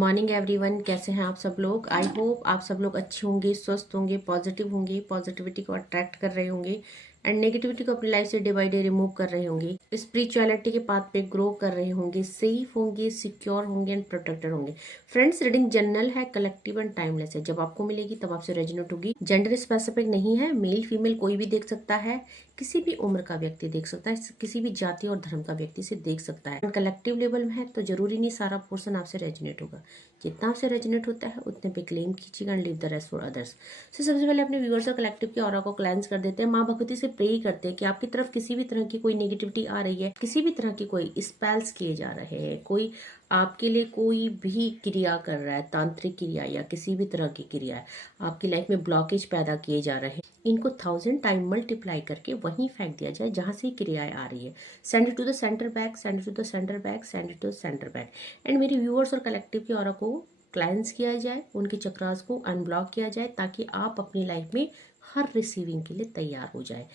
Morning everyone, कैसे हैं आप सब लोग। आई होप आप सब लोग अच्छे होंगे, स्वस्थ होंगे, पॉजिटिव होंगे, पॉजिटिविटी को अट्रैक्ट कर रहे होंगे एंड नेगेटिविटी को अपनी लाइफ से डे बाय डे रिमूव कर रहे होंगे, स्पिरिचुअलिटी के पाथ पे ग्रो कर रहे होंगे, सेफ होंगे, सिक्योर होंगे एंड प्रोटेक्टेड होंगे। फ्रेंड्स, रीडिंग जनरल है, कलेक्टिव एंड टाइमलेस है। जब आपको मिलेगी तब आपसे रेजोनेट होगी। जेंडर स्पेसिफिक नहीं है, मेल फीमेल कोई भी देख सकता है, किसी भी उम्र का व्यक्ति देख सकता है, किसी भी जाति और धर्म का व्यक्ति से देख सकता है। कलेक्टिव लेवल में है तो जरूरी नहीं सारा पोर्शन आपसे रेजोनेट होगा। जितना आपसे रेजोनेट होता है उतने पे क्लेम कीजिएगा and leave the rest for others. तो सबसे पहले अपने व्यूअर्स और कलेक्टिव की ऑरा को क्लेंस कर देते हैं। माँ भगवती से प्रे करते हैं कि आपकी तरफ किसी भी तरह की कोई नेगेटिविटी आ रही है, किसी भी तरह की कोई स्पेल्स किए जा रहे हैं, कोई आपके लिए कोई भी क्रिया कर रहा है, तांत्रिक क्रिया या किसी भी तरह की क्रिया है, आपकी लाइफ में ब्लॉकेज पैदा किए जा रहे हैं, इनको 1000 टाइम मल्टीप्लाई करके वहीं फेंक दिया जाए जहां से क्रियाएं आ रही है। Send it to the centre back, send it to the centre back, send it to the centre back. And मेरे व्यूअर्स और कलेक्टिव की ऑरा को क्लाइंस किया जाए, उनके चक्रास को अनब्लॉक किया जाए ताकि आप अपनी लाइफ में हर रिसीविंग के लिए तैयार हो जाए।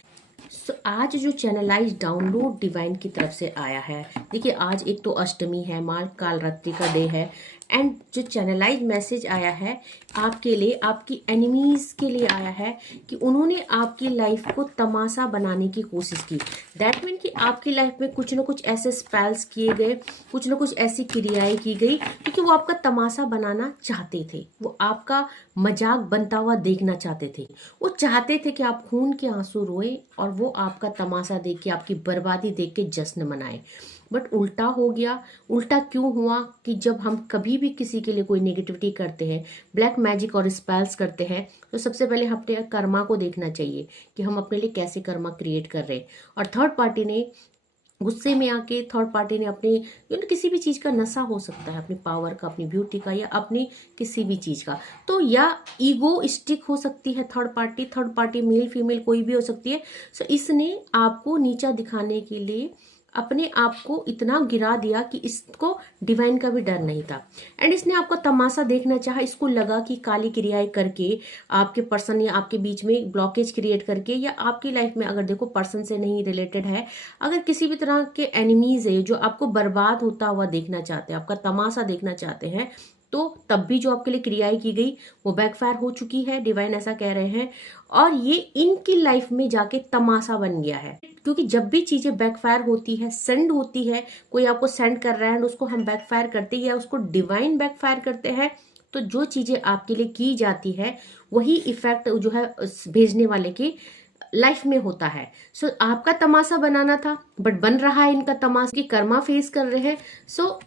आज जो चैनलाइज डाउनलोड डिवाइन की तरफ से आया है, देखिए आज एक तो अष्टमी है, माँ कालरात्रि का डे है एंड जो चैनलाइज मैसेज आया है आपके लिए, आपकी एनिमीज के लिए आया है कि उन्होंने आपकी लाइफ को तमाशा बनाने की कोशिश की। दैट मीन कि आपकी लाइफ में कुछ न कुछ ऐसे स्पेल्स किए गए, कुछ न कुछ ऐसी क्रियाएं की गई क्योंकि वो आपका तमाशा बनाना चाहते थे, वो आपका मजाक बनता हुआ देखना चाहते थे, वो चाहते थे कि आप खून के आंसू रोए और वो आपका तमाशा देख के, आपकी बर्बादी देख के जश्न मनाए। बट उल्टा हो गया। उल्टा क्यों हुआ कि जब हम कभी भी किसी के लिए कोई नेगेटिविटी करते हैं, ब्लैक मैजिक और स्पेल्स करते हैं, तो सबसे पहले अपने कर्मा को देखना चाहिए कि हम अपने लिए कैसे कर्मा क्रिएट कर रहे हैं। और थर्ड पार्टी ने गुस्से में आके, थर्ड पार्टी ने अपनी किसी भी चीज़ का नशा हो सकता है, अपनी पावर का, अपनी ब्यूटी का या अपनी किसी भी चीज़ का, तो या ईगो स्टिक हो सकती है। थर्ड पार्टी मेल फीमेल कोई भी हो सकती है। सो इसने आपको नीचा दिखाने के लिए अपने आप को इतना गिरा दिया कि इसको डिवाइन का भी डर नहीं था एंड इसने आपका तमाशा देखना चाहा। इसको लगा कि काली क्रियाएं करके आपके पर्सन या आपके बीच में ब्लॉकेज क्रिएट करके, या आपकी लाइफ में अगर देखो पर्सन से नहीं रिलेटेड है, अगर किसी भी तरह के एनिमीज है जो आपको बर्बाद होता हुआ देखना चाहते हैं, आपका तमाशा देखना चाहते हैं, तो तब भी जो आपके लिए क्रियाएं की गई वो बैकफायर हो चुकी है, डिवाइन ऐसा कह रहे हैं। और ये इनकी लाइफ में जाके तमाशा बन गया है क्योंकि जब भी चीजें बैकफायर होती है, सेंड होती है, कोई आपको सेंड कर रहा है और उसको हम बैकफायर करते हैं या उसको डिवाइन बैकफायर करते हैं, तो जो चीजें आपके लिए की जाती है वही इफेक्ट जो है भेजने वाले की लाइफ में होता है। सो आपका तमाशा बनाना था बट बन रहा है इनका तमाशा, की कर्मा फेस कर रहे हैं। सो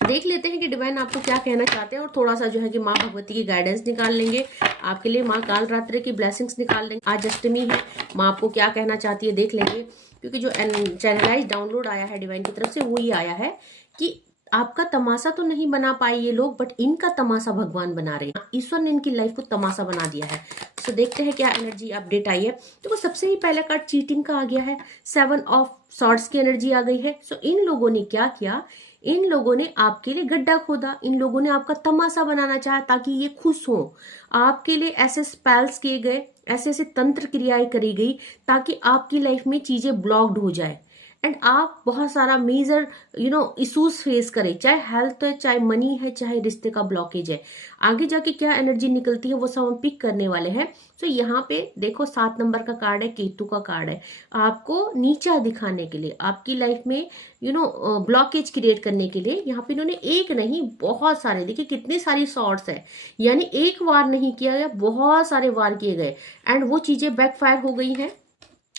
देख लेते हैं कि डिवाइन आपको क्या कहना चाहते हैं और थोड़ा सा जो है कि माँ भगवती की गाइडेंस निकाल लेंगे आपके लिए, माँ कालरात्रि की ब्लेसिंग्स निकाल लेंगे। आज अष्टमी है, माँ आपको क्या कहना चाहती है देख लेंगे, क्योंकि जो चैनलाइज डाउनलोड आया है डिवाइन की तरफ से वो ही आया है कि आपका तमाशा तो नहीं बना पाए ये लोग, बट इनका तमाशा भगवान बना रहे हैं। ईश्वर ने इनकी लाइफ को तमाशा बना दिया है। तो देखते हैं क्या एनर्जी अपडेट आई है। तो सबसे ही पहला कार्ड चीटिंग का आ गया है, 7 ऑफ सॉर्ड्स की एनर्जी आ गई है। सो इन लोगों ने क्या किया, इन लोगों ने आपके लिए गड्ढा खोदा, इन लोगों ने आपका तमाशा बनाना चाहा ताकि ये खुश हो। आपके लिए ऐसे स्पेल्स किए गए, ऐसे ऐसे तंत्र क्रियाएं करी गई ताकि आपकी लाइफ में चीजें ब्लॉक्ड हो जाए एंड आप बहुत सारा मेजर इश्यूज फेस करें, चाहे हेल्थ है, चाहे मनी है, चाहे रिश्ते का ब्लॉकेज है। आगे जाके क्या एनर्जी निकलती है वो सब हम पिक करने वाले हैं। तो यहाँ पे देखो 7 नंबर का कार्ड है, केतु का कार्ड है, आपको नीचा दिखाने के लिए, आपकी लाइफ में ब्लॉकेज क्रिएट करने के लिए। यहाँ पे इन्होंने एक नहीं बहुत सारे, देखिए कितनी सारी सॉर्ट्स है, यानी एक वार नहीं किया गया, बहुत सारे वार किए गए एंड वो चीजें बैकफायर हो गई हैं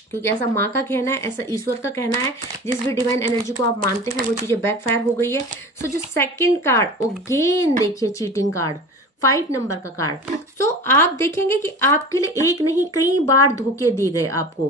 क्योंकि ऐसा माँ का कहना है, ऐसा ईश्वर का कहना है। जिस भी डिवाइन एनर्जी को आप मानते हैं वो चीजें बैकफायर हो गई है। सो जो सेकंड कार्ड अगेन देखिए चीटिंग कार्ड, 5 नंबर का कार्ड। सो आप देखेंगे कि आपके लिए एक नहीं कई बार धोखे दिए गए आपको,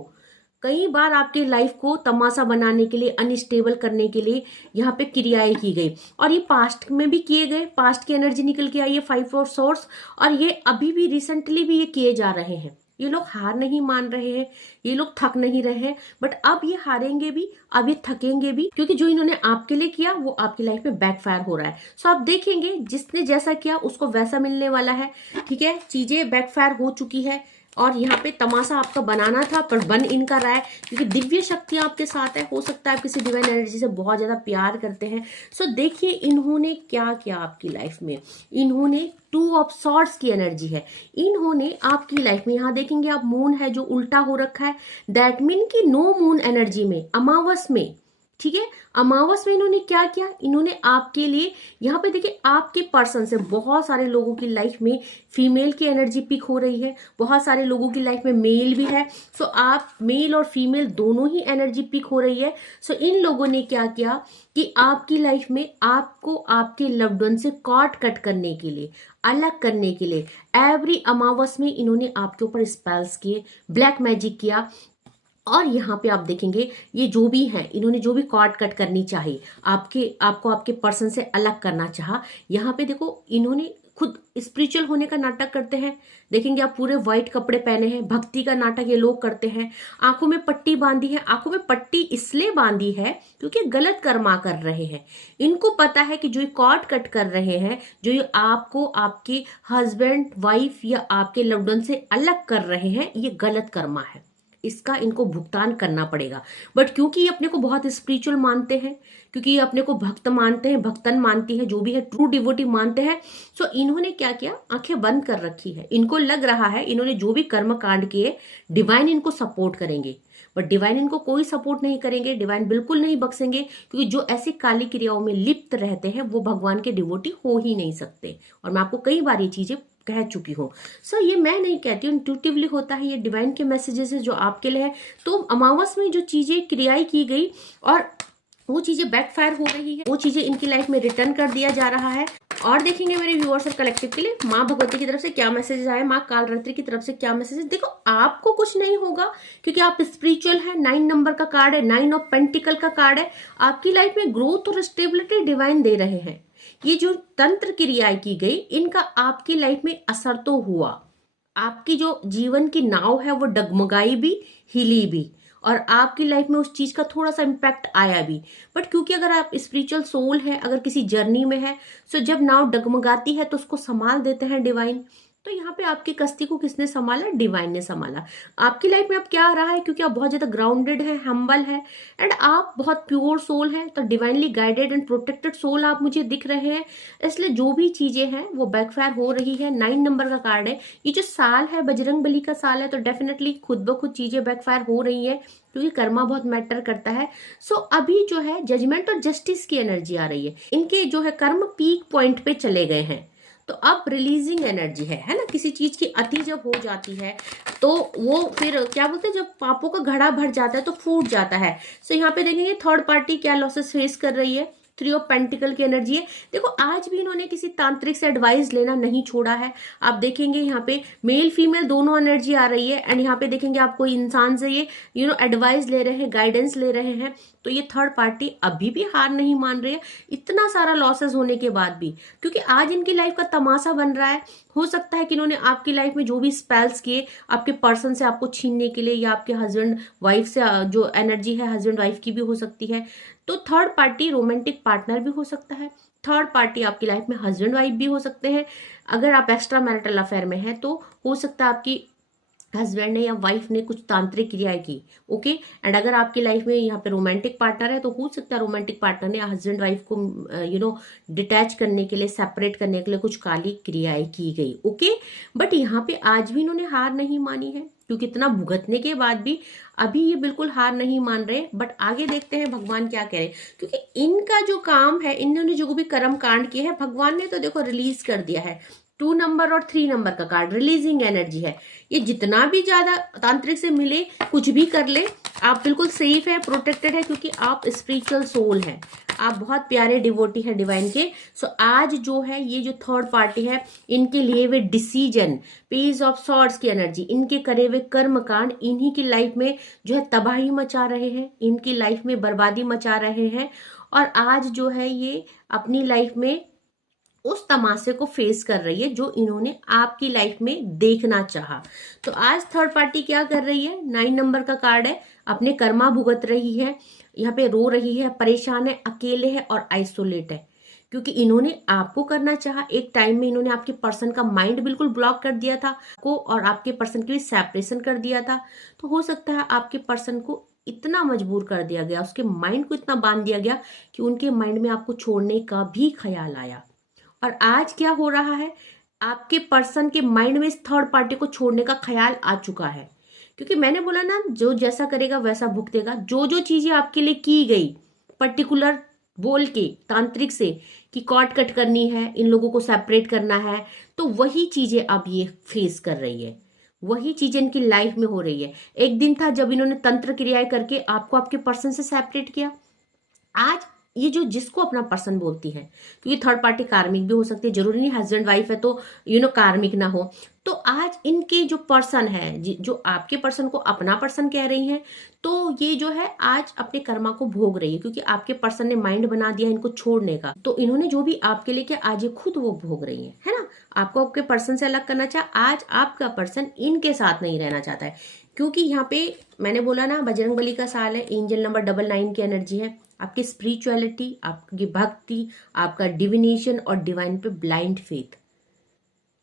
कई बार आपके लाइफ को तमाशा बनाने के लिए, अनस्टेबल करने के लिए यहाँ पे क्रियाएं की गई और ये पास्ट में भी किए गए। पास्ट की एनर्जी निकल के आई है 5 ऑफ सोर्स, और ये अभी भी रिसेंटली भी ये किए जा रहे हैं। ये लोग हार नहीं मान रहे हैं, ये लोग थक नहीं रहे हैं, बट अब ये हारेंगे भी, अब ये थकेंगे भी, क्योंकि जो इन्होंने आपके लिए किया वो आपकी लाइफ में बैकफायर हो रहा है। सो आप देखेंगे जिसने जैसा किया उसको वैसा मिलने वाला है। ठीक है, चीजें बैकफायर हो चुकी है, और यहाँ पे तमाशा आपका बनाना था पर बन इनका रहा है, क्योंकि दिव्य शक्ति आपके साथ है। हो सकता है आप किसी डिवाइन एनर्जी से बहुत ज्यादा प्यार करते हैं। सो देखिए इन्होंने क्या किया आपकी लाइफ में। इन्होंने 2 ऑफ सॉर्ड्स की एनर्जी है। इन्होंने आपकी लाइफ में, यहाँ देखेंगे आप मून है जो उल्टा हो रखा है, दैट मीन की नो मून एनर्जी में, अमावस में, ठीक है, अमावस में इन्होंने क्या किया, इन्होंने आपके लिए, यहाँ पे देखिए आपके पर्सन से बहुत सारे लोगों की लाइफ में फीमेल की एनर्जी पिक हो रही है, बहुत सारे लोगों की लाइफ में मेल भी है। सो आप मेल और फीमेल दोनों ही एनर्जी पिक हो रही है। सो इन लोगों ने क्या किया कि आपकी लाइफ में आपको आपके लव्ड वन से कॉर्ड कट करने के लिए, अलग करने के लिए, एवरी अमावस में इन्होंने आपके ऊपर स्पेल्स किए, ब्लैक मैजिक किया। और यहाँ पे आप देखेंगे ये जो भी है, इन्होंने जो भी कॉर्ड कट करनी चाहिए, आपको आपके पर्सन से अलग करना चाहा, यहाँ पे देखो इन्होंने खुद स्पिरिचुअल होने का नाटक करते हैं। देखेंगे आप पूरे व्हाइट कपड़े पहने हैं, भक्ति का नाटक ये लोग करते हैं। आंखों में पट्टी बांधी है, आंखों में पट्टी इसलिए बांधी है क्योंकि गलत कर्मा कर रहे हैं। इनको पता है कि जो ये कॉर्ड कट कर रहे हैं, जो ये आपको आपके हस्बैंड वाइफ या आपके लव्ड वन से अलग कर रहे हैं, ये गलत कर्मा है, इसका इनको भुगतान करना पड़ेगा। बट क्योंकि ये अपने को बहुत स्पिरिचुअल मानते हैं, क्योंकि ये अपने को भक्त मानते हैं, भक्तन मानती है, जो भी है ट्रू डिवोटी मानते हैं, सो इन्होंने क्या किया, आंखें बंद कर रखी है। इनको लग रहा है इन्होंने जो भी कर्म कांड किए डिवाइन इनको सपोर्ट करेंगे, बट डिवाइन इनको कोई सपोर्ट नहीं करेंगे, डिवाइन बिल्कुल नहीं बख्शेंगे, क्योंकि जो ऐसी काली क्रियाओं में लिप्त रहते हैं वो भगवान के डिवोटी हो ही नहीं सकते। और मैं आपको कई बार ये चीजें कह चुकी हूँ। सो ये मैं नहीं कहती हूँ, इंट्यूटिवली होता है, ये डिवाइन के मैसेजेस है जो आपके लिए है। तो अमावस में जो चीजें क्रियाएं की गई और वो चीजें बैकफायर हो रही है, वो चीजें इनकी लाइफ में रिटर्न कर दिया जा रहा है। और देखेंगे मेरे व्यूअर्स और कलेक्टिव के लिए माँ भगवती की तरफ से क्या मैसेजेस आए, माँ कालरात्रि की तरफ से क्या मैसेजेस। देखो आपको कुछ नहीं होगा क्योंकि आप स्पिरिचुअल है, 9 नंबर का कार्ड है, 9 ऑफ पेंटिकल का कार्ड है। आपकी लाइफ में ग्रोथ और स्टेबिलिटी डिवाइन दे रहे हैं। ये जो तंत्र क्रियाएं की गई, इनका आपकी लाइफ में असर तो हुआ, आपकी जो जीवन की नाव है वो डगमगाई भी, हिली भी, और आपकी लाइफ में उस चीज का थोड़ा सा इम्पैक्ट आया भी। बट क्योंकि अगर आप स्पिरिचुअल सोल है, अगर किसी जर्नी में है, सो जब नाव डगमगाती है तो उसको संभाल देते हैं डिवाइन। तो यहाँ पे आपकी कश्ती को किसने संभाला, डिवाइन ने संभाला। आपकी लाइफ में अब क्या आ रहा है, क्योंकि आप बहुत ज्यादा ग्राउंडेड है, हम्बल है, एंड आप बहुत प्योर सोल है, तो divinely guided and protected soul आप मुझे दिख रहे हैं। इसलिए जो भी चीजें हैं वो बैकफायर हो रही है। 9 नंबर का कार्ड है, ये जो साल है बजरंग बली का साल है, तो डेफिनेटली खुद ब खुद चीजें बैकफायर हो रही है, क्योंकि कर्मा बहुत मैटर करता है। सो अभी जो है जजमेंट और जस्टिस की एनर्जी आ रही है, इनके जो है कर्म पीक पॉइंट पे चले गए हैं। तो अब रिलीजिंग एनर्जी है ना, किसी चीज की अति जब हो जाती है तो वो फिर क्या बोलते हैं, जब पापों का घड़ा भर जाता है तो फूट जाता है। सो यहाँ पे देखेंगे थर्ड पार्टी क्या लॉसेस फेस कर रही है, 3 ऑफ पेंटिकल की एनर्जी है। देखो आज भी इन्होंने किसी तांत्रिक से एडवाइस लेना नहीं छोड़ा है। आप देखेंगे यहाँ पे मेल फीमेल दोनों एनर्जी आ रही है, एंड यहाँ पे देखेंगे आप कोई इंसान से ये एडवाइस ले रहे हैं, गाइडेंस ले रहे हैं। तो ये थर्ड पार्टी अभी भी हार नहीं मान रही है, इतना सारा लॉसेस होने के बाद भी, क्योंकि आज इनकी लाइफ का तमाशा बन रहा है। हो सकता है कि इन्होंने आपकी लाइफ में जो भी स्पेल्स किए आपके पर्सन से आपको छीनने के लिए, या आपके हस्बैंड वाइफ से जो एनर्जी है हस्बैंड वाइफ की भी हो सकती है। तो थर्ड पार्टी रोमांटिक पार्टनर भी हो सकता है, थर्ड पार्टी आपकी लाइफ में हस्बैंड वाइफ भी हो सकते हैं। अगर आप एक्स्ट्रा मैरिटल अफेयर में है तो हो सकता है आपकी हस्बैंड ने या वाइफ ने कुछ तांत्रिक क्रियाएं की, ओके। एंड अगर आपकी लाइफ में यहाँ पे रोमांटिक पार्टनर है तो हो सकता है रोमांटिक पार्टनर ने हस्बैंड वाइफ को डिटैच करने के लिए, सेपरेट करने के लिए कुछ काली क्रियाएं की गई, ओके। बट यहाँ पे आज भी इन्होंने हार नहीं मानी है, क्योंकि इतना भुगतने के बाद भी अभी ये बिल्कुल हार नहीं मान रहे। बट आगे देखते हैं भगवान क्या कह रहे हैं, क्योंकि इनका जो काम है, इन्होंने जो भी कर्म कांड किए हैं, भगवान ने तो देखो रिलीज कर दिया है। 2 नंबर और 3 नंबर का कार्ड रिलीजिंग एनर्जी है। ये जितना भी ज्यादा तांत्रिक से मिले, कुछ भी कर ले, आप बिल्कुल सेफ है, प्रोटेक्टेड है, क्योंकि आप स्पिरिचुअल सोल है, आप बहुत प्यारे डिवोटी है डिवाइन के। सो आज जो है ये जो थर्ड पार्टी है, इनके लिए वे डिसीजन, पेज ऑफ सॉर्ड्स की एनर्जी, इनके करे हुए कर्म कांड इन्हीं की लाइफ में जो है तबाही मचा रहे हैं, इनकी लाइफ में बर्बादी मचा रहे हैं। और आज जो है ये अपनी लाइफ में उस तमाशे को फेस कर रही है जो इन्होंने आपकी लाइफ में देखना चाहा। तो आज थर्ड पार्टी क्या कर रही है, 9 नंबर का कार्ड है, अपने कर्मा भुगत रही है, यहाँ पे रो रही है, परेशान है, अकेले है और आइसोलेट है। क्योंकि इन्होंने आपको करना चाहा, एक टाइम में इन्होंने आपके पर्सन का माइंड बिल्कुल ब्लॉक कर दिया था को, और आपके पर्सन के लिए सेपरेशन कर दिया था। तो हो सकता है आपके पर्सन को इतना मजबूर कर दिया गया, उसके माइंड को इतना बांध दिया गया कि उनके माइंड में आपको छोड़ने का भी ख्याल आया। और आज क्या हो रहा है, आपके पर्सन के माइंड में इस थर्ड पार्टी को छोड़ने का ख्याल आ चुका है। क्योंकि मैंने बोला ना, जो जैसा करेगा वैसा भुगतेगा। जो जो चीजें आपके लिए की गई पर्टिकुलर बोल के तांत्रिक से कि कॉर्ड कट करनी है, इन लोगों को सेपरेट करना है, तो वही चीजें अब ये फेस कर रही है, वही चीजें इनकी लाइफ में हो रही है। एक दिन था जब इन्होंने तंत्र क्रियाएं करके आपको आपके पर्सन से सेपरेट किया। आज ये जो जिसको अपना पर्सन बोलती है, क्योंकि थर्ड पार्टी कार्मिक भी हो सकती है, जरूरी नहीं हस्बैंड वाइफ है तो कार्मिक ना हो। तो आज इनके जो पर्सन है, जो आपके पर्सन को अपना पर्सन कह रही हैं, तो ये जो है आज अपने कर्मा को भोग रही है, क्योंकि आपके पर्सन ने माइंड बना दिया इनको छोड़ने का। तो इन्होंने जो भी आपके लिए किया, आज ये खुद वो भोग रही है ना। आपको आपके पर्सन से अलग करना चाहा, आज आपका पर्सन इनके साथ नहीं रहना चाहता है। क्योंकि यहाँ पे मैंने बोला ना, बजरंगबली का साल है, एंजल नंबर 99 की एनर्जी है। आपकी स्पिरिचुअलिटी, आपकी भक्ति, आपका डिविनेशन और डिवाइन पे ब्लाइंड फेथ,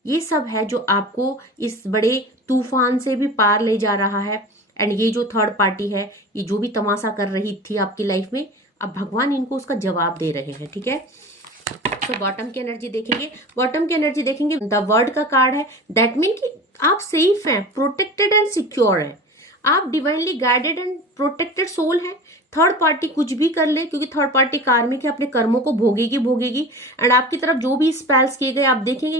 ये सब है जो आपको इस बड़े तूफान से भी पार ले जा रहा है। एंड ये जो थर्ड पार्टी है, ये जो भी तमाशा कर रही थी आपकी लाइफ में, अब भगवान इनको उसका जवाब दे रहे हैं। ठीक है, तो बॉटम की एनर्जी देखेंगे। बॉटम की एनर्जी देखेंगे, द वर्ड का कार्ड है। दैट मीन कि आप सेफ हैं, प्रोटेक्टेड एंड सिक्योर हैं, आप divinely guided and protected soul है। थर्ड पार्टी कुछ भी कर ले, क्योंकि थर्ड पार्टी कार्मिक है, अपने कर्मों को भोगेगी। एंड आपकी तरफ जो भी स्पेल्स किए गए, आप देखेंगे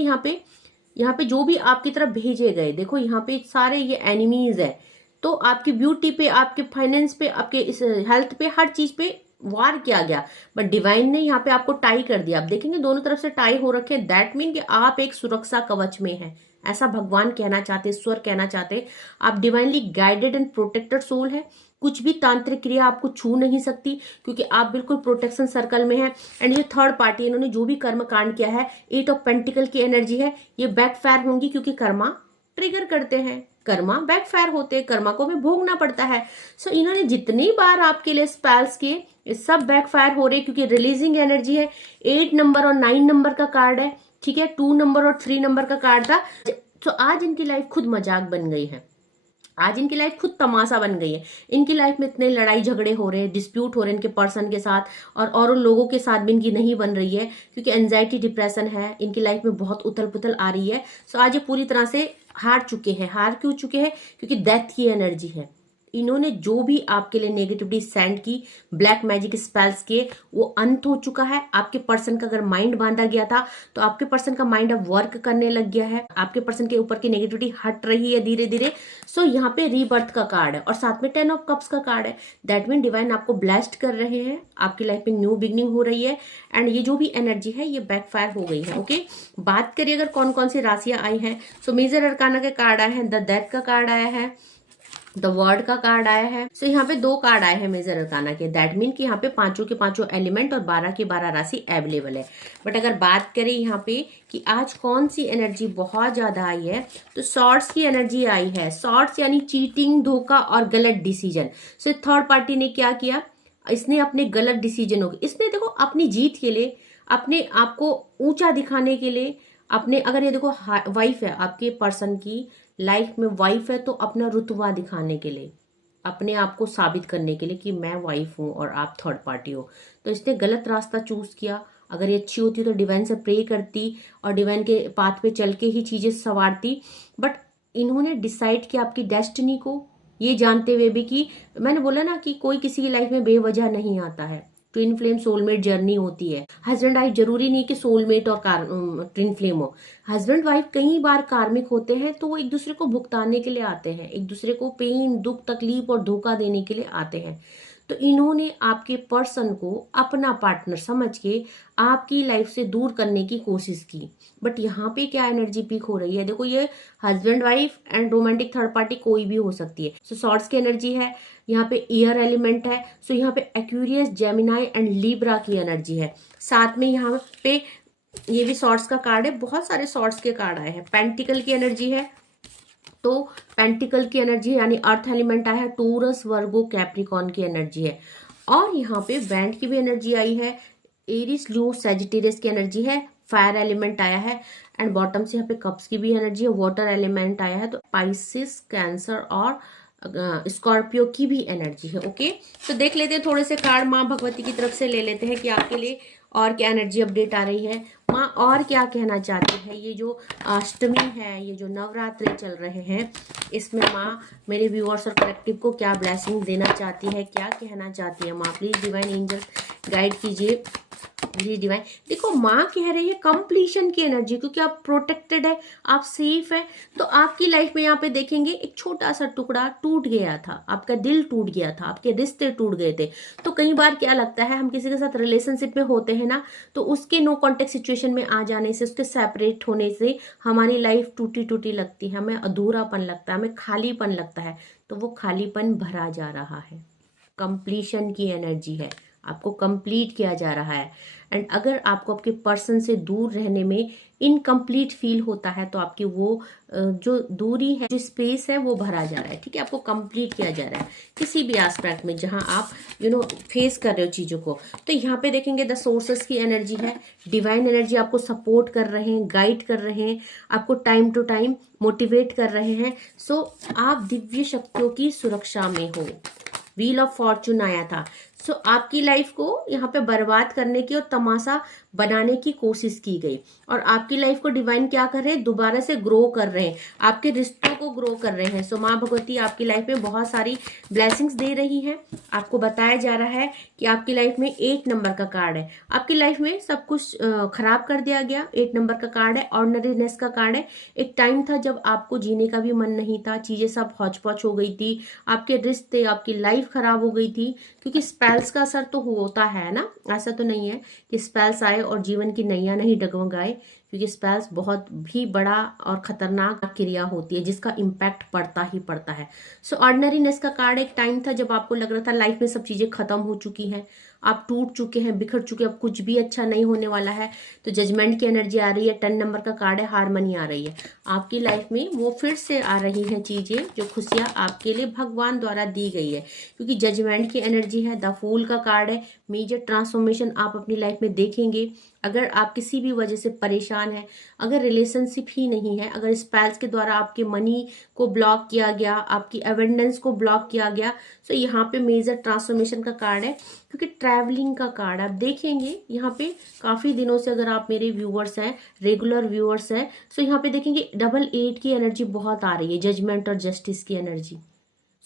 यहाँ पे जो भी आपकी तरफ भेजे गए, देखो यहाँ पे सारे ये एनिमीज है। तो आपकी ब्यूटी पे, आपके फाइनेंस पे, आपके इस हेल्थ पे, हर चीज पे वार किया गया, बट डिवाइन ने यहाँ पे आपको टाई कर दिया। आप देखेंगे दोनों तरफ से टाई हो रखे हैं। दैट मीन कि आप एक सुरक्षा कवच में हैं, ऐसा भगवान कहना चाहते, ईश्वर कहना चाहते। आप divinely guided and protected soul है। कुछ भी तांत्रिक क्रिया आपको छू नहीं सकती, क्योंकि आप बिल्कुल प्रोटेक्शन सर्कल में है। एंड ये थर्ड पार्टी, इन्होंने जो भी कर्म कांड किया है, 8 ऑफ पेंटिकल की एनर्जी है, ये बैकफायर होंगी, क्योंकि कर्मा ट्रिगर करते हैं, कर्मा बैकफायर होते हैं, कर्मा को भी भोगना पड़ता है। सो इन्होंने जितनी बार आपके लिए स्पेल्स किए, ये सब बैकफायर हो रहे, क्योंकि रिलीजिंग एनर्जी है। 8 नंबर और 9 नंबर का कार्ड है, ठीक है, 2 नंबर और 3 नंबर का कार्ड था। तो आज इनकी लाइफ खुद मजाक बन गई है, आज इनकी लाइफ खुद तमाशा बन गई है। इनकी लाइफ में इतने लड़ाई झगड़े हो रहे हैं, डिस्प्यूट हो रहे हैं इनके पर्सन के साथ, और उन लोगों के साथ भी इनकी नहीं बन रही है, क्योंकि एंजाइटी डिप्रेशन है इनकी लाइफ में, बहुत उथल पुथल आ रही है। सो आज ये पूरी तरह से हार चुके हैं। हार क्यों चुके हैं? क्योंकि डेथ की एनर्जी है। इन्होंने जो भी आपके लिए नेगेटिविटी सेंड की, ब्लैक मैजिक स्पेल्स किए, वो अंत हो चुका है। आपके पर्सन का अगर माइंड बांधा गया था, तो आपके पर्सन का माइंड अब वर्क करने लग गया है, आपके पर्सन के ऊपर की नेगेटिविटी हट रही है धीरे धीरे। सो यहाँ पे रीबर्थ का कार्ड है, और साथ में 10 ऑफ कप्स का कार्ड है। दैट मीन डिवाइन आपको ब्लेस्ड कर रहे हैं, आपकी लाइफ में न्यू बिगनिंग हो रही है। एंड ये जो भी एनर्जी है, ये बैकफायर हो गई है। ओके, बात करिए अगर कौन कौन सी राशियां आई हैं। सो मेजर अरकाना के कार्ड आए हैं, द डेथ का कार्ड आया है, द वर्ड का कार्ड आया है। सो यहाँ पे 2 कार्ड आए हैं मेजर अरकाना के। दैट मीन कि यहाँ पे 5 के 5 एलिमेंट और 12 की 12 राशि अवेलेबल है। बट अगर बात करें यहाँ पे कि आज कौन सी एनर्जी बहुत ज्यादा आई है, तो सॉर्ड्स की एनर्जी आई है। सॉर्ड्स यानी चीटिंग, धोखा और गलत डिसीजन। सो थर्ड पार्टी ने क्या किया, इसने अपने गलत डिसीजन हो, इसने देखो अपनी जीत के लिए, अपने आप को ऊंचा दिखाने के लिए, अपने, अगर ये देखो वाइफ है आपके पर्सन की लाइफ में, वाइफ है तो अपना रुतबा दिखाने के लिए, अपने आप को साबित करने के लिए कि मैं वाइफ हूं और आप थर्ड पार्टी हो, तो इसने गलत रास्ता चूज किया। अगर ये अच्छी होती तो डिवाइन से प्रे करती और डिवाइन के पाथ पे चल के ही चीजें संवारती। बट इन्होंने डिसाइड किया आपकी डेस्टिनी को, ये जानते हुए भी कि मैंने बोला ना कि कोई किसी की लाइफ में बेवजह नहीं आता है। ट्विन फ्लेम सोलमेट जर्नी होती है। हस्बैंड वाइफ जरूरी नहीं कि सोलमेट और ट्विन फ्लेम हो। हस्बैंड वाइफ कई बार कार्मिक होते हैं, तो वो एक दूसरे को भुगताने के लिए आते हैं, एक दूसरे को पेन, दुख, तकलीफ और धोखा देने के लिए आते हैं। तो इन्होंने आपके पर्सन को अपना पार्टनर समझ के आपकी लाइफ से दूर करने की कोशिश की। बट यहाँ पे क्या एनर्जी पीक हो रही है, देखो ये husband wife and romantic third party कोई भी हो सकती है। सो सॉर्ड्स की एनर्जी है, यहाँ पे एयर एलिमेंट है। सो यहाँ पे एक्वेरियस, जेमिनाई एंड लिब्रा की एनर्जी है। साथ में यहाँ पे ये भी सॉर्ड्स का कार्ड है, बहुत सारे सॉर्ड्स के कार्ड आए हैं। पेंटिकल की एनर्जी है, तो पेंटिकल की एनर्जी यानी अर्थ एलिमेंट आया है। टोरस, वर्गो, कैप्रिकॉन की एनर्जी है। और यहाँ पे बैंड की भी एनर्जी आई है। एरिस, ल्यू, सेजिटेरियस की एनर्जी है, फायर एलिमेंट आया है, एंड बॉटम से यहाँ पे कप्स की भी एनर्जी है, वाटर एलिमेंट आया है, तो पाइसिस, कैंसर और स्कॉर्पियो की भी एनर्जी है। ओके, तो देख लेते हैं थोड़े से कार्ड माँ भगवती की तरफ से ले लेते हैं कि आपके लिए और क्या एनर्जी अपडेट आ रही है, माँ और क्या कहना चाहती है। ये जो अष्टमी है, ये जो नवरात्रि चल रहे हैं, इसमें माँ मेरे व्यूअर्स और कलेक्टिव को क्या ब्लेसिंग देना चाहती है, क्या कहना चाहती है माँ। प्लीज डिवाइन एंजल गाइड कीजिए, जी डिवाइन। देखो माँ कह रही है कंप्लीशन की एनर्जी, क्योंकि आप प्रोटेक्टेड है, आप सेफ है। तो आपकी लाइफ में यहाँ पे देखेंगे एक छोटा सा टुकड़ा टूट गया था, आपका दिल टूट गया था, आपके रिश्ते टूट गए थे। तो कई बार क्या लगता है, हम किसी के साथ रिलेशनशिप में होते हैं ना, तो उसके नो कॉन्टेक्ट सिचुएशन में आ जाने से, उसके सेपरेट होने से हमारी लाइफ टूटी टूटी लगती है, हमें अधूरापन लगता है, हमें खालीपन लगता है। तो वो खालीपन भरा जा रहा है, कंप्लीशन की एनर्जी है, आपको कंप्लीट किया जा रहा है। एंड अगर आपको आपके पर्सन से दूर रहने में इनकम्प्लीट फील होता है, तो आपकी वो जो दूरी है, जो स्पेस है, वो भरा जा रहा है। ठीक है, आपको कंप्लीट किया जा रहा है किसी भी एस्पेक्ट में जहां आप फेस कर रहे हो चीजों को। तो यहाँ पे देखेंगे द सोर्सेस की एनर्जी है, डिवाइन एनर्जी आपको सपोर्ट कर रहे हैं, गाइड कर रहे हैं, आपको टाइम टू टाइम मोटिवेट कर रहे हैं। सो आप दिव्य शक्तियों की सुरक्षा में हो। व्हील ऑफ फॉर्चून आया था। सो आपकी लाइफ को यहाँ पे बर्बाद करने की और तमाशा बनाने की कोशिश की गई, और आपकी लाइफ को डिवाइन क्या कर रहे हैं, दोबारा से ग्रो कर रहे हैं, आपके रिश्तों को ग्रो कर रहे हैं। सो माँ भगवती आपकी लाइफ में बहुत सारी ब्लेसिंग्स दे रही हैं। आपको बताया जा रहा है कि आपकी लाइफ में 8 नंबर का कार्ड है, आपकी लाइफ में सब कुछ खराब कर दिया गया। 8 नंबर का कार्ड है, ऑर्डिनरीनेस का कार्ड है। एक टाइम था जब आपको जीने का भी मन नहीं था, चीजें सब हौच पौच हो गई थी, आपके रिश्ते, आपकी लाइफ खराब हो गई थी, क्योंकि स्पेल्स का असर तो होता है ना। ऐसा तो नहीं है कि स्पेल्स आए और जीवन की नैया नहीं डगमगाए, क्योंकि स्पेल्स बहुत भी बड़ा और खतरनाक क्रिया होती है जिसका इम्पैक्ट पड़ता ही पड़ता है। सो ऑर्डिनरीनेस का कार्ड, एक टाइम था जब आपको लग रहा था लाइफ में सब चीजें खत्म हो चुकी हैं, आप टूट चुके हैं, बिखर चुके हैं, अब कुछ भी अच्छा नहीं होने वाला है। तो जजमेंट की एनर्जी आ रही है, 10 नंबर का कार्ड है, हारमनी आ रही है आपकी लाइफ में। वो फिर से आ रही हैं चीजें, जो खुशियां आपके लिए भगवान द्वारा दी गई है, क्योंकि जजमेंट की एनर्जी है। द फूल का कार्ड है, मेजर ट्रांसफॉर्मेशन आप अपनी लाइफ में देखेंगे। अगर आप किसी भी वजह से परेशान हैं, अगर रिलेशनशिप ही नहीं है, अगर स्पेल्स के द्वारा आपके मनी को ब्लॉक किया गया, आपकी अवेंडेंस को ब्लॉक किया गया, तो यहाँ पे मेजर ट्रांसफॉर्मेशन का कार्ड है। क्योंकि ट्रैवलिंग का कार्ड आप देखेंगे यहाँ पे, काफी दिनों से अगर आप मेरे व्यूअर्स हैं, रेगुलर व्यूअर्स हैं, तो यहाँ पे देखेंगे 88 की एनर्जी बहुत आ रही है, जजमेंट और जस्टिस की एनर्जी।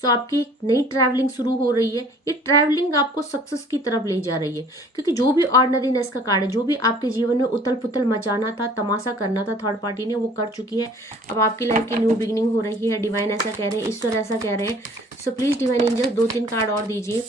सो आपकी एक नई ट्रैवलिंग शुरू हो रही है। ये ट्रैवलिंग आपको सक्सेस की तरफ ले जा रही है, क्योंकि जो भी ऑर्डिनरीनेस का कार्ड है, जो भी आपके जीवन में उथल पुथल मचाना था, तमाशा करना था थर्ड पार्टी ने, वो कर चुकी है। अब आपकी लाइफ की न्यू बिगिनिंग हो रही है। डिवाइन ऐसा कह रहे हैं, ईश्वर ऐसा कह रहे हैं। So please divine angel 2-3 card और दीजिए।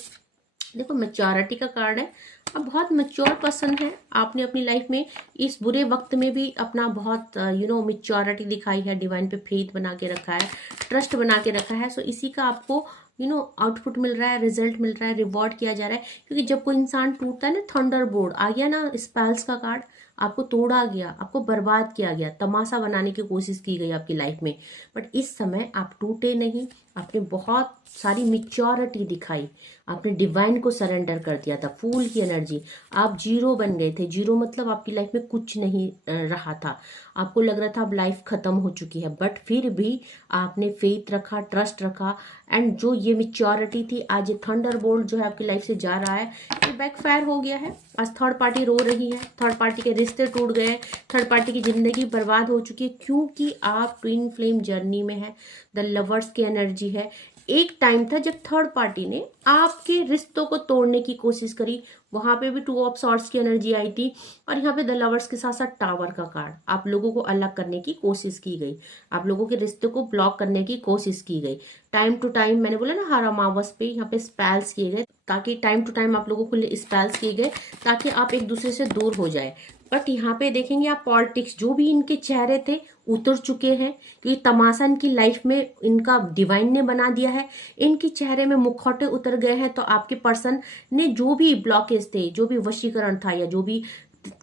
देखो मैच्योरिटी का कार्ड है, आप बहुत मैच्योर पर्सन है, आपने अपनी लाइफ में इस बुरे वक्त में भी अपना बहुत मैच्योरिटी दिखाई है, डिवाइन पे फेथ बना के रखा है, ट्रस्ट बना के रखा है। सो इसी का आपको आउटपुट मिल रहा है, रिजल्ट मिल रहा है, रिवॉर्ड किया जा रहा है। क्योंकि जब कोई इंसान टूटता है ना, थंडर बोर्ड आ गया ना, स्पेल्स का कार्ड, आपको तोड़ा गया, आपको बर्बाद किया गया, तमाशा बनाने की कोशिश की गई आपकी लाइफ में, बट इस समय आप टूटे नहीं, आपने बहुत सारी मिच्योरिटी दिखाई, आपने डिवाइन को सरेंडर कर दिया था। फूल की एनर्जी, आप जीरो बन गए थे। जीरो मतलब आपकी लाइफ में कुछ नहीं रहा था, आपको लग रहा था अब लाइफ खत्म हो चुकी है, बट फिर भी आपने फेथ रखा, ट्रस्ट रखा, एंड जो ये मिच्योरिटी थी, आज ये थंडर बोल्ट जो है आपकी लाइफ से जा रहा है, ये बैकफायर हो गया है। आज थर्ड पार्टी रो रही है, थर्ड पार्टी के रिश्ते टूट गए, थर्ड पार्टी की जिंदगी बर्बाद हो चुकी है, क्योंकि आप ट्विन फ्लेम जर्नी में है। द लवर्स की एनर्जी है। एक टाइम था जब थर्ड पार्टी ने आपके रिश्तों को तोड़ने की कोशिश करी, वहां पे भी 2 ऑफ सॉर्ड्स की एनर्जी आई थी, और यहाँ पे द लवर्स के साथ साथ टावर का कार्ड, आप लोगों को अलग करने की कोशिश की गई, आप लोगों के रिश्ते को ब्लॉक करने की कोशिश की गई। टाइम टू टाइम, मैंने बोला ना, हर अमावस पे यहाँ पे स्पेल्स किए गए, ताकि टाइम टू टाइम आप लोगों को स्पेल्स किए गए ताकि आप एक दूसरे से दूर हो जाए। बट यहाँ पे देखेंगे आप, पॉलिटिक्स जो भी इनके चेहरे थे उतर चुके हैं, क्योंकि तमाशा इनकी लाइफ में इनका डिवाइन ने बना दिया है, इनके चेहरे में मुखौटे उतर गए हैं। तो आपके पर्सन ने जो भी ब्लॉकेज थे, जो भी वशीकरण था, या जो भी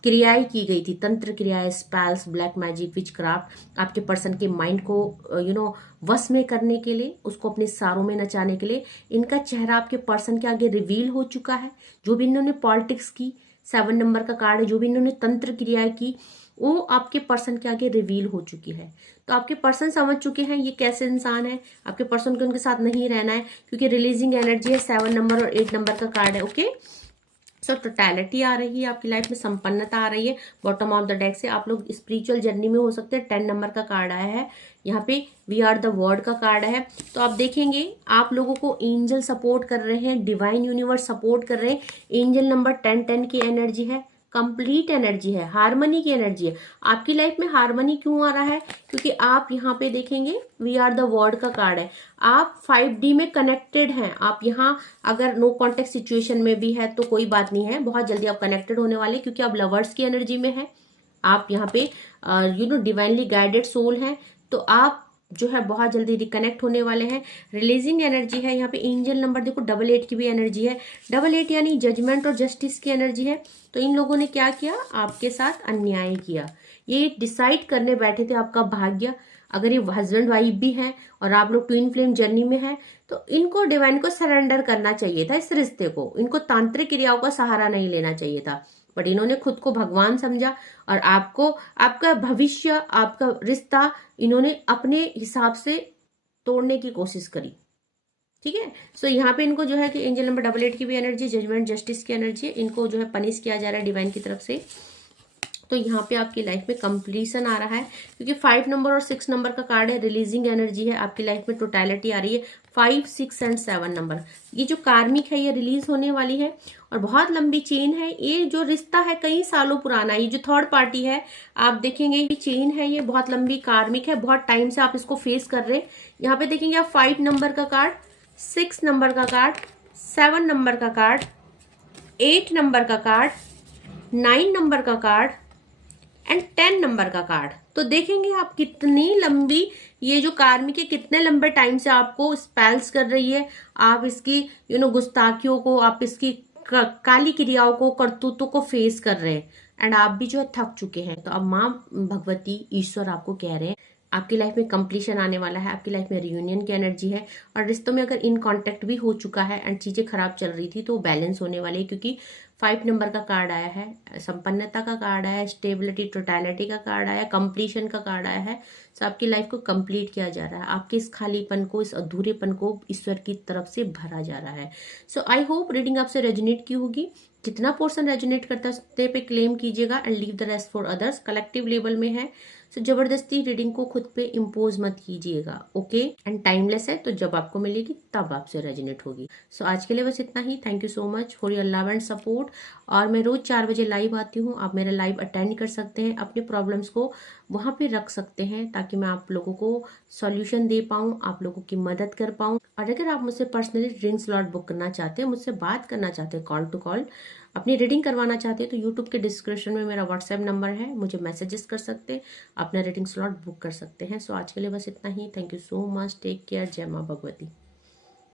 क्रियाएं की गई थी, तंत्र क्रियाएं, स्पेल्स, ब्लैक मैजिक, विच क्राफ्ट, आपके पर्सन के माइंड को वश में करने के लिए, उसको अपने सारों में नचाने के लिए, इनका चेहरा आपके पर्सन के आगे रिवील हो चुका है। जो भी इन्होंने पॉलिटिक्स की, 7 नंबर का कार्ड है, जो भी इन्होंने तंत्र क्रियाएं की वो आपके पर्सन के आगे रिवील हो चुकी है। तो आपके पर्सन समझ चुके हैं ये कैसे इंसान है, आपके पर्सन को उनके साथ नहीं रहना है, क्योंकि रिलीजिंग एनर्जी है, 7 नंबर और 8 नंबर का कार्ड है। ओके, सो टोटैलिटी आ रही है आपकी लाइफ में, संपन्नता आ रही है। बॉटम ऑफ द डेक से आप लोग स्पिरिचुअल जर्नी में हो सकते हैं। 10 नंबर का कार्ड आया है, यहाँ पे वी आर द वर्ड का कार्ड है। तो आप देखेंगे आप लोगों को एंजल सपोर्ट कर रहे हैं, डिवाइन यूनिवर्स सपोर्ट कर रहे हैं। एंजल नंबर 10 की एनर्जी है, कंप्लीट एनर्जी है, हार्मनी की एनर्जी है। आपकी लाइफ में हार्मनी क्यों आ रहा है? क्योंकि आप यहाँ पे देखेंगे वी आर द वर्ड का कार्ड है, आप 5D में कनेक्टेड हैं। आप यहाँ अगर नो कॉन्टेक्ट सिचुएशन में भी है तो कोई बात नहीं है, बहुत जल्दी आप कनेक्टेड होने वाले, क्योंकि आप लवर्स की एनर्जी में है। आप यहाँ पे डिवाइनली गाइडेड सोल हैं, तो आप जो है बहुत जल्दी रिकनेक्ट होने वाले हैं। रिलीजिंग एनर्जी है यहाँ पे। एंजल नंबर देखो 88 की भी एनर्जी है। 88 यानी जजमेंट और जस्टिस की एनर्जी है। तो इन लोगों ने क्या किया? आपके साथ अन्याय किया। ये डिसाइड करने बैठे थे आपका भाग्य। अगर ये हस्बैंड वाइफ भी है और आप लोग ट्विन फ्लेम जर्नी में है, तो इनको डिवाइन को सरेंडर करना चाहिए था इस रिश्ते को। इनको तांत्रिक क्रियाओं का सहारा नहीं लेना चाहिए था, बट इन्होंने खुद को भगवान समझा और आपको, आपका भविष्य, आपका रिश्ता इन्होंने अपने हिसाब से तोड़ने की कोशिश करी। ठीक है, सो यहाँ पे इनको जो है कि एंजल नंबर 88 की भी एनर्जी, जजमेंट जस्टिस की एनर्जी है, इनको जो है पनिश किया जा रहा है डिवाइन की तरफ से। तो यहाँ पे आपकी लाइफ में कंप्लीशन आ रहा है, क्योंकि 5 नंबर और 6 नंबर का कार्ड है, रिलीजिंग एनर्जी है। आपकी लाइफ में टोटैलिटी आ रही है। 5, 6 एंड 7 नंबर, ये जो कार्मिक है ये रिलीज होने वाली है और बहुत लंबी चेन है। ये जो रिश्ता है कई सालों पुराना, ये जो थर्ड पार्टी है आप देखेंगे ये चेन है, ये बहुत लंबी कार्मिक है, बहुत टाइम से आप इसको फेस कर रहे हैं। यहाँ पे देखेंगे आप 5 नंबर का कार्ड, 6 नंबर का कार्ड, 7 नंबर का कार्ड, 8 नंबर का कार्ड, 9 नंबर का कार्ड एंड 10 नंबर का कार्ड। तो देखेंगे आप कितनी लंबी ये जो कार्मिक है, कितने लंबे टाइम से आपको स्पेल्स कर रही है। आप इसकी गुस्ताखियों को, आप इसकी काली क्रियाओं को, करतूतों को फेस कर रहे हैं एंड आप भी जो है थक चुके हैं। तो अब माँ भगवती, ईश्वर आपको कह रहे हैं आपकी लाइफ में कंप्लीशन आने वाला है। आपकी लाइफ में रियूनियन की एनर्जी है और रिश्तों में अगर इन कांटेक्ट भी हो चुका है एंड चीजें खराब चल रही थी तो बैलेंस होने वाली है, क्योंकि 5 नंबर का कार्ड आया है, संपन्नता का कार्ड आया है, स्टेबिलिटी टोटैलिटी का कार्ड आया है, कंप्लीशन का कार्ड आया है। सो आपकी लाइफ को कंप्लीट किया जा रहा है, आपके इस खालीपन को, इस अधूरेपन को ईश्वर की तरफ से भरा जा रहा है। सो आई होप रीडिंग आपसे रेजोनेट की होगी। जितना पोर्शन रेजोनेट करता है उतने पे क्लेम कीजिएगा and leave the rest for others. Collective level में है, सो जबरदस्ती रीडिंग को खुद पे इम्पोज मत कीजिएगा। ओके, एंड टाइमलेस है, तो जब आपको मिलेगी तब आपसे रेजोनेट होगी। सो आज के लिए बस इतना ही। Thank you so much for your love and support. और मैं रोज 4 बजे लाइव आती हूँ, आप मेरा लाइव अटेंड कर सकते हैं, अपने प्रॉब्लम्स को वहां पे रख सकते हैं ताकि मैं आप लोगों को सॉल्यूशन दे पाऊँ, आप लोगों की मदद कर पाऊँ। और अगर आप मुझसे पर्सनली रीडिंग स्लॉट बुक करना चाहते हैं, मुझसे बात करना चाहते हैं कॉल टू कॉल, अपनी रीडिंग करवाना चाहते हैं, तो यूट्यूब के डिस्क्रिप्शन में मेरा व्हाट्सएप नंबर है, मुझे मैसेजेस कर सकते हैं, अपना रीडिंग स्लॉट बुक कर सकते हैं। सो आज के लिए बस इतना ही। Thank you so much, take care, जय माँ भगवती।